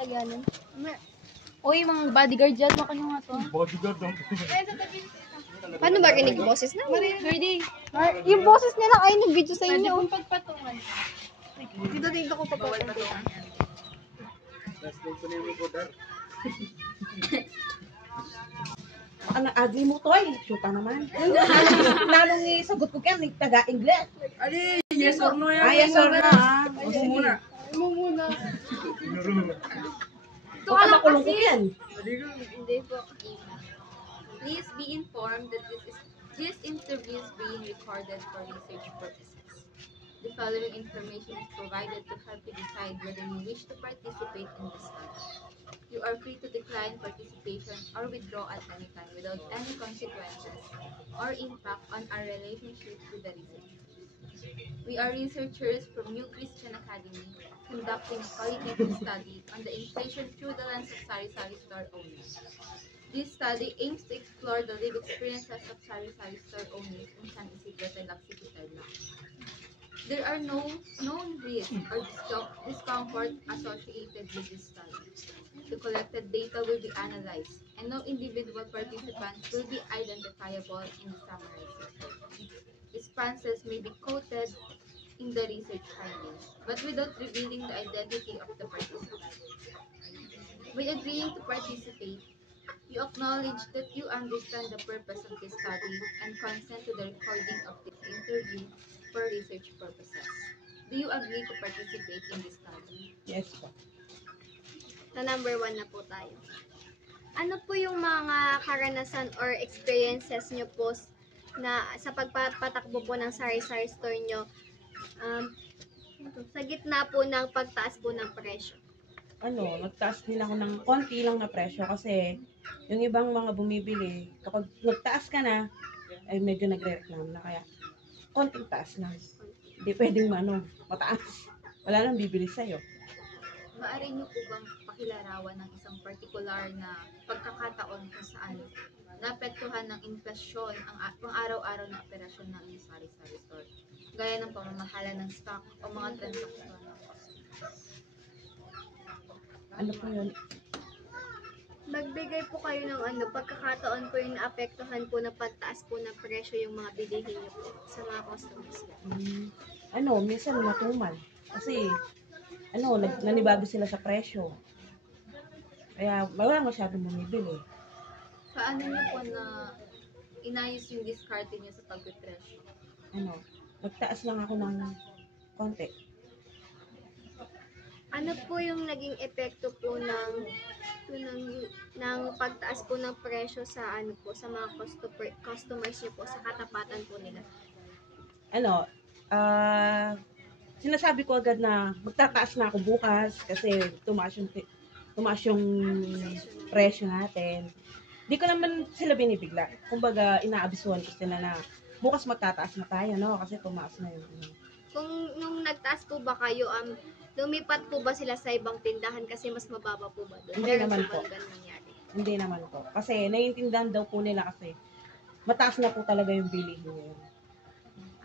lagyanan. Uy, mga bodyguard dyan, maka nyo nga to. Bodyguard lang. Paano ba rinig yung boses na? Yung boses nila ay nag-video sa inyo. Pwede pagpatungan. Dito ko papatungan. Baka na-ugly mo to eh. Shoot naman. Lalong sagot ko kaya, taga-English. Ali, yes or no yan? Ah, yes or no ah. O Ano sige. muna? Ito ka makulong ko yan. Hindi po. Please be informed that this interview is being recorded for research purposes. The following information is provided to help you decide whether you wish to participate in the study. You are free to decline participation or withdraw at any time without any consequences or impact on our relationship with the research. We are researchers from New Christian Academy conducting a qualitative study on the inflation through the lens of sari-sari store owners. This study aims to explore the lived experiences of sari-sari store owners in San Isidro, Tagum, Tarlac. There are no known risks or discomfort associated with this study. The collected data will be analyzed, and no individual participant will be identifiable in the summarized report. Responses may be quoted in the research findings, but without revealing the identity of the participant. By agreeing to participate, you acknowledge that you understand the purpose of this study and consent to the recording of this interview for research purposes. Do you agree to participate in this study? Yes po. Sa number 1 na po tayo. Ano po yung mga karanasan or experiences nyo po na sa pagpapatakbo po ng sari-sari store nyo sa gitna po ng pagtaas po ng presyo? Nagtaas din ako ng konti lang na presyo kasi yung ibang mga bumibili, kapag nagtaas ka na, ay medyo nagre-reklamo na kaya konting taas lang. Hindi pwedeng mataas. Wala nang bibili sa'yo. Maaari nyo po bang pakilarawan ng isang partikular na pagkakataon kung saan naapektuhan ng inflasyon ang pang-araw-araw na operasyon ng sari-sari store, gaya ng pamamahala ng stock o mga transaksyon ng customers? Ano po yun? Magbigay po kayo ng pagkakataon po yung naapektuhan po ng pagtaas po ng presyo yung mga bilihin nyo po sa mga customers. Minsan matumal. Kasi, nanibago sila sa presyo. Kaya, wala masyadong bumibili. Paano nyo po na inayos yung diskarte nyo sa pagpipresyo? Nagtaas lang ako ng konti. Ano po yung naging epekto po ng pagtaas po ng presyo sa sa mga customers niyo po, sa katapatan po nila? Sinasabi ko agad na magtataas na ako bukas kasi tumaas yung presyo natin. Di ko naman sila binibigla. Kumbaga, inaabisuhan ko sila na bukas magtataas na tayo, kasi tumaas na yun. Kung nung nagtaas po ba kayo, lumipat po ba sila sa ibang tindahan kasi mas mababa po ba doon? Hindi naman po. Nangyari? Hindi naman po. Kasi naiintindihan daw po nila kasi mataas na po talaga yung bilihin ngayon.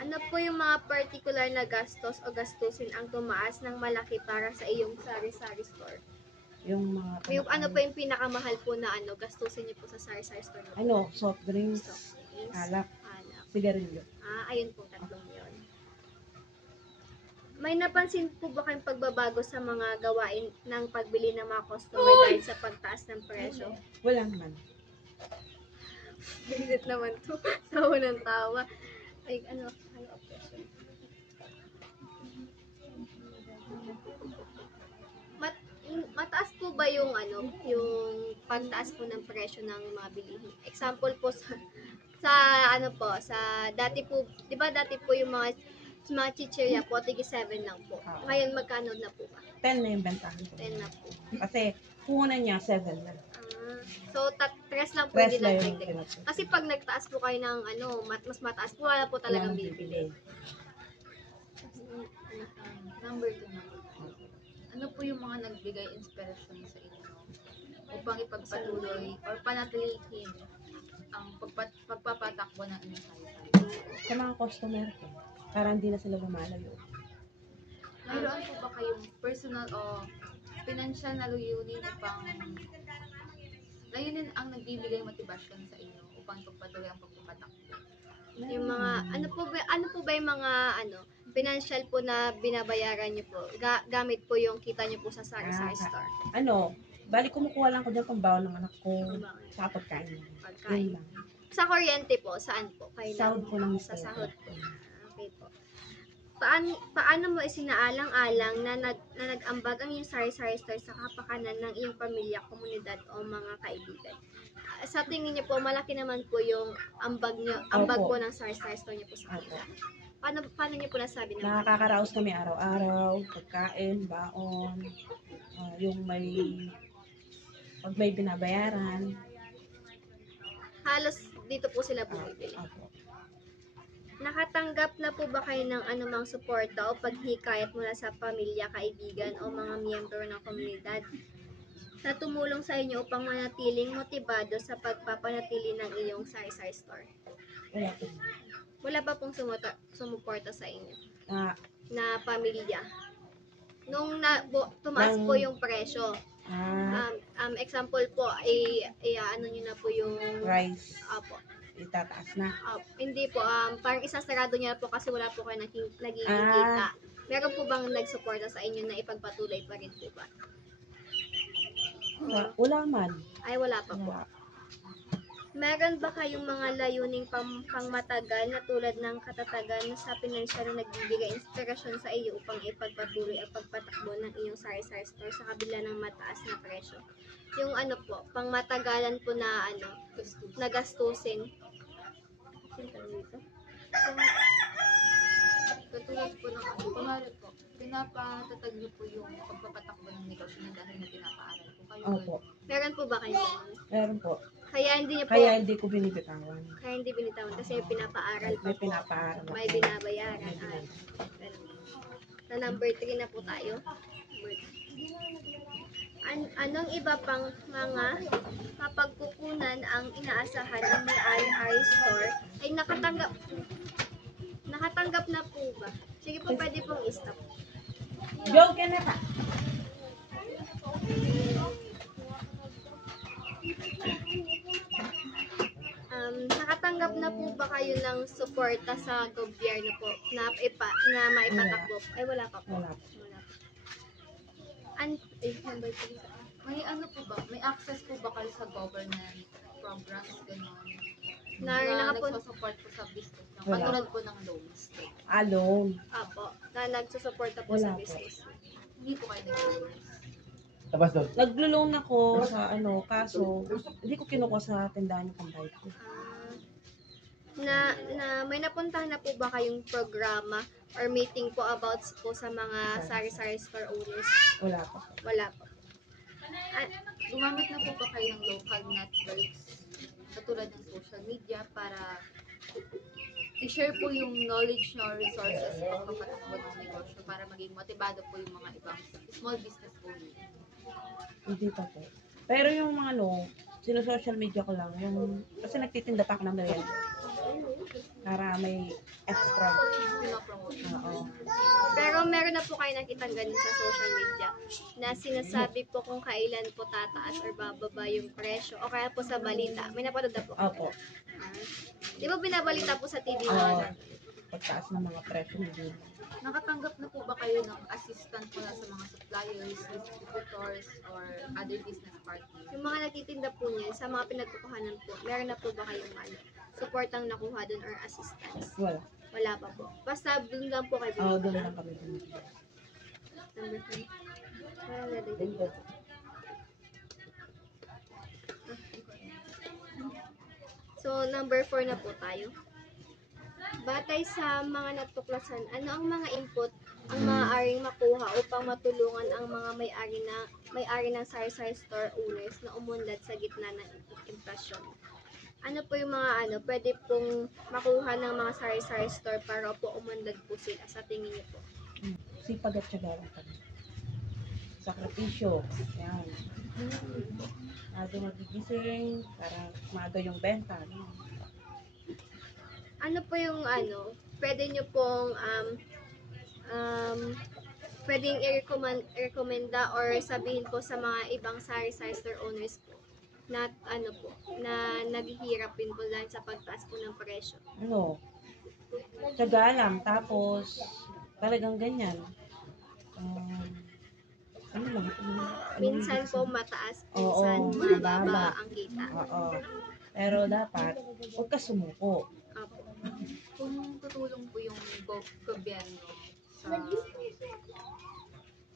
Ano po yung mga particular na gastos o gastusin ang tumaas ng malaki para sa iyong sari-sari store? Yung mga... Ano po yung pinakamahal po na gastusin niyo po sa sari-sari store? Soft drinks, alak, sigarilyo. Ayun po, tatlong yun. May napansin po ba kayong pagbabago sa mga gawain ng pagbili ng mga customer dahil sa pagtaas ng presyo? Wala naman. Bilit naman to. Tawa ng tawa. Ay, question. Mataas po ba yung yung pagtaas po ng presyo ng mga bilihin? Example po sa dati po, 'di ba dati po yung mga chichirya po, tig 7 lang po. Ngayon magkano na po ba? 10 na yung bentahan ko. 10 na po. Kasi puhunan niya 7 na. So, 3 lang po Tres din ang lang yung dagdag. Kasi pag nagtaas po kayo ng mas mataas po, wala po talagang bibili. Number 2 na. Ano po yung mga nagbigay inspirasyon sa inyo upang ipagpatuloy or panatilihin ang pagpapatakbo ng inyong sari-sari? Sa mga customer ko, para hindi na sila lumalayo. Mayroon po ba kayong personal o financial na layunin ang nagbibigay motibasyon sa inyo upang pagpatuloy ang pagpapatakbo. Yung mga, ano po ba yung mga, financial po na binabayaran niyo po? Gamit po yung kita niyo po sa sari-sari store. Bali kumukuha lang ko dyan pambaon ng anak ko sa pagkain. Pagkain. Yun lang. Sa kuryente po, saan po? Sahod po ng Sa mister. sahod po. Okay po. Paano mo isinaalang-alang na nag-ambag ang iyong sari-sari store sa kapakanan ng iyong pamilya, komunidad o mga kaibigan? Sa tingin niyo po, malaki naman po yung ambag Opo. po ng sari-sari store niyo po sa Opo. kanila. Paano niyo po nasabi na Nakakaraos kami araw-araw, pagkain, baon, yung pag may binabayaran. halos dito po sila bumibili? Opo. Nakatanggap na po ba kayo ng anumang suporta o paghikayat mula sa pamilya, kaibigan o mga miyembro ng komunidad na tumulong sa inyo upang manatiling motibado sa pagpapanatili ng iyong sari-sari store? Wala po. Wala ba pong sumuporta sa inyo Ah, na pamilya? Nung tumaas po yung presyo, example po, ano nyo na po yung rice, Apo. itataas na. Hindi po, parang isasarado niya po kasi wala po kayo nagiging kita. Meron po bang nagsuporta sa inyo na ipagpatuloy pa rin po ba? Wala man. Ay, wala pa po. Wala. Meron ba kayong mga layuning pangmatagal na tulad ng katatagan sa pinansyal na nagbibigay inspirasyon sa iyo upang ipagpatuloy ang pagpatakbo ng iyong sari-sari store sa kabila ng mataas na presyo? Yung pangmatagalan po na nagastusin. Katulad po ng kunwari po, pinapatatag niyo po yung pagpapatakbo ng negosyo niyo dahil na pinapaaral po kayo. Opo. Meron po ba kayo ganun? Meron po. Kaya hindi niyo po, Kaya hindi ko binibitawan. kaya hindi binitawan kasi pinapaaral pa May po. pinapaaral. May binabayaran. Sa number 3 na po tayo. Anong iba pang mga mapagkukunan ang inaasahan ng may-ari store ay nakatanggap na po ba? Sige po, pwede pong i-stop. Joke ka na ka. Nakatanggap na po ba kayo ng suporta sa gobyerno po na maipatakbo? Ay, wala pa po. Wala po. Wala pa. Number 3. May ano po ba? May access po ba kayo sa government programs, gano'n? Na po, nagsusupport po sa business nyo? Wala. Katulad po ng loans. Alone. na nagsusuporta po Wala sa po. business. Hindi po kayo nag-loans. Labas doon. Naglo-loan ako sa kaso hindi ko kinukuha sa tindahan yung pambayad ko. May napuntahan na po ba kayong programa or meeting po about po sa mga sari-sari store owners? Wala pa. Wala po. Gumamit na po ba kayo ng local networks katulad ng social media para i-share po yung knowledge nyo, resources sa pagpapatakbo ng negosyo para maging motibado po yung mga ibang small business owners? Hindi pa po. Pero yung mga sino-social media ko lang. Kasi nagtitinda pa ako ng merienda. Para may extra. Pinopromote. Oo. Pero meron na po kayo nakitang ganun sa social media na sinasabi po kung kailan po tataas or bababa yung presyo o kaya po sa balita. May napanood na po. Opo. Di ba binabalita po sa TV Oo. mga Pagtaas ng mga presyo ng gulay. Nakatanggap na po ba kayo ng assistant mula sa mga suppliers, distributors, or other business partners? yung mga nagtitinda po niyan sa mga pinagkukuhanan po, meron na po ba kayong supportang nakuha doon or assistance? Wala. Wala pa po. Basta doon lang po kayo Oo, bumibili. doon lang kami bumibili. Number 3. Parang ready. So, number 4 na po tayo. Batay sa mga natuklasan, ano ang mga input ang maaaring makuha upang matulungan ang mga may-ari ng sari-sari store owners na umunlad sa gitna ng inflasyon? Ano po yung mga pwede pong makuha ng mga sari-sari store para po umunlad po sila sa tingin niyo po? Sipag at syaga lang kami. Sakripisyo. Yan. Maaga magigising para maaga yung benta. Ano po yung pwede nyo pong pwedeng i-recommenda or sabihin po sa mga ibang sari-sari store owners po na ano po, na naghihirap din po dahil sa pagtaas po ng presyo? Ano, tiyaga lang, tapos talagang ganyan. Ano lang, Minsan po mataas, Oo, minsan mababa. mababa ang kita. Oo. Pero dapat, huwag ka sumuko. Opo. Kung tutulong po yung gobyerno sa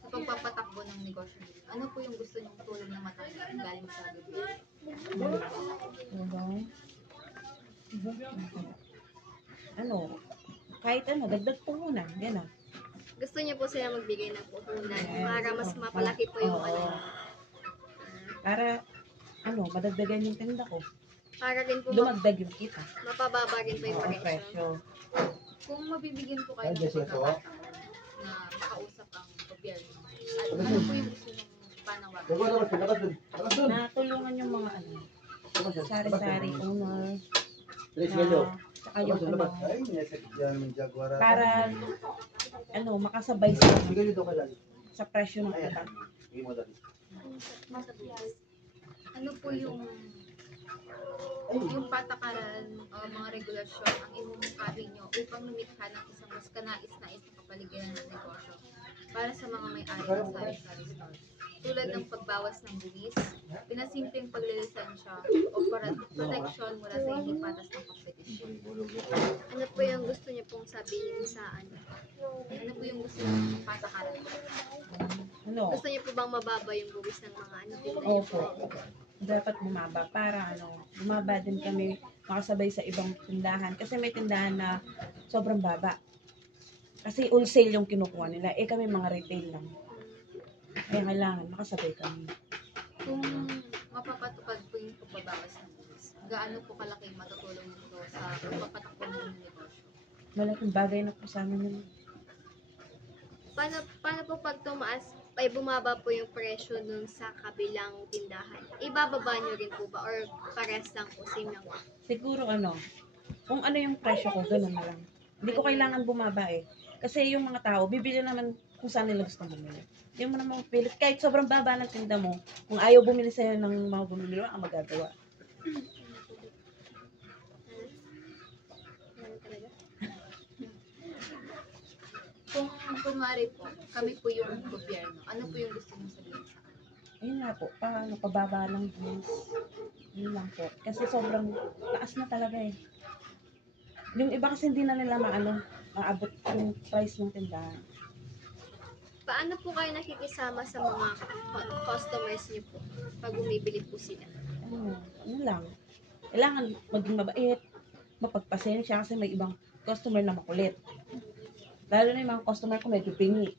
pagpapatakbo ng negosyo nila, ano po yung gusto niyong tulong na matanggap galing sa gobyerno? Ano, kahit ano, dagdag puhunan, gano'n. Gusto niyo po sila magbigay ng puhunan Yes. para mas mapalaki po yung Oo. ano. Para, ano, madagdagan yung tinda ko. Para rin po Lumagdag yung kita. mapababa rin po yung Oo, presyo. presyo. Kung mabibigyan po kayo ng pagkakataon na makausap ang gobyerno, at ano po yung gusto niyong panawagan? Natulungan yung mga ano, sari-sari owner, saka yung ano, para ano, makasabay sila sa presyo ng kita. Ano po yung patakaran o mga regulasyon ang imumungkahi nyo upang lumikha ng isang mas kanais-nais na kapaligiran ng negosyo para sa mga may-ari ng sari-sari store? Tulad ng pagbawas ng buwis, pinasimpleng paglilisensya o proteksyon mula sa hindi patas ng kompetisyon. Ano po yung gusto niyo pong sabihin sa ano? Ano po yung gusto nyo patakaran? Ano, Gusto niyo po bang mababa yung buwis ng mga ano? Tinda niyo opo, po? dapat bumaba para ano, bumaba din kami makasabay sa ibang tindahan. Kasi may tindahan na sobrang baba. Kasi wholesale yung kinukuha nila. Eh kami mga retail lang. Kaya kailangan makasabay kami. Kung mapapatupad po yung pagbabawas ng buwis, gaano po kalaki matutulong nito sa pagpapatakbo ng negosyo? Malaking bagay na po sa amin yun. Paano po pag tumaas, ay bumaba po yung presyo dun sa kabilang tindahan? Ibababa niyo rin po ba? Or parehas lang po, same lang po? Siguro ano, kung ano yung presyo ko, ganun na lang. Hindi ko kailangan bumaba eh. Kasi yung mga tao, bibili naman kung saan nila gusto bumili. Hindi mo naman pilit. Kahit sobrang baba ng tinda mo, kung ayaw bumili sa'yo ng mga bumili, wala kang magagawa. Ano talaga? Kung kunwari po, kami po yung gobyerno, ano po yung gusto nyo sabihin sa akin? Ayun nga po, paano, pababa ng bills. Yun lang po. Kasi sobrang taas na talaga eh. Yung iba kasi hindi na nila maabot yung price ng tindahan. Paano po kayo nakikisama sa mga customers niyo po pag bumibili po sila? Ano lang. Kailangan maging mabait, mapagpasensya kasi may ibang customer na makulit. Lalo na yung mga customer ko medyo pingi.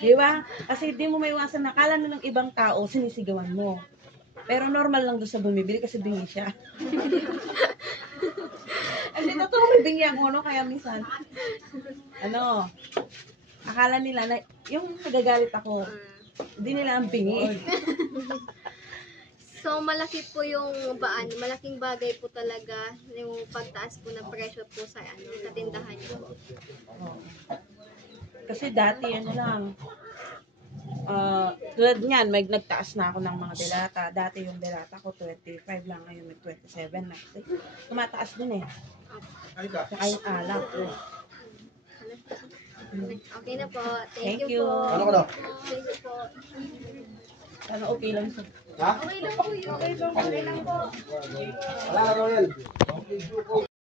Di ba? Kasi di mo maiwasan na akala na ng ibang tao sinisigawan mo. Pero normal lang doon sa bumibili kasi bingi siya. Hindi totoo may bingi ako, no? Kaya minsan, akala nila na yung nagagalit ako, hindi nila ang bingi. So, malaki po yung malaking bagay po talaga yung pagtaas po ng presyo po sa sa tindahan niyo po. Oo. Kasi dati tulad niyan, may nagtaas na ako ng mga delata. Dati yung delata ko 25 lang, ngayon may 27 na. Kasi tumataas din eh. Saka yung alak. Okay na po. Thank Thank you. you po. Ano ka daw? Thank you po. Sana okay lang sa Ha? Okay lang po yun. Okay lang po. Wala na, Royal.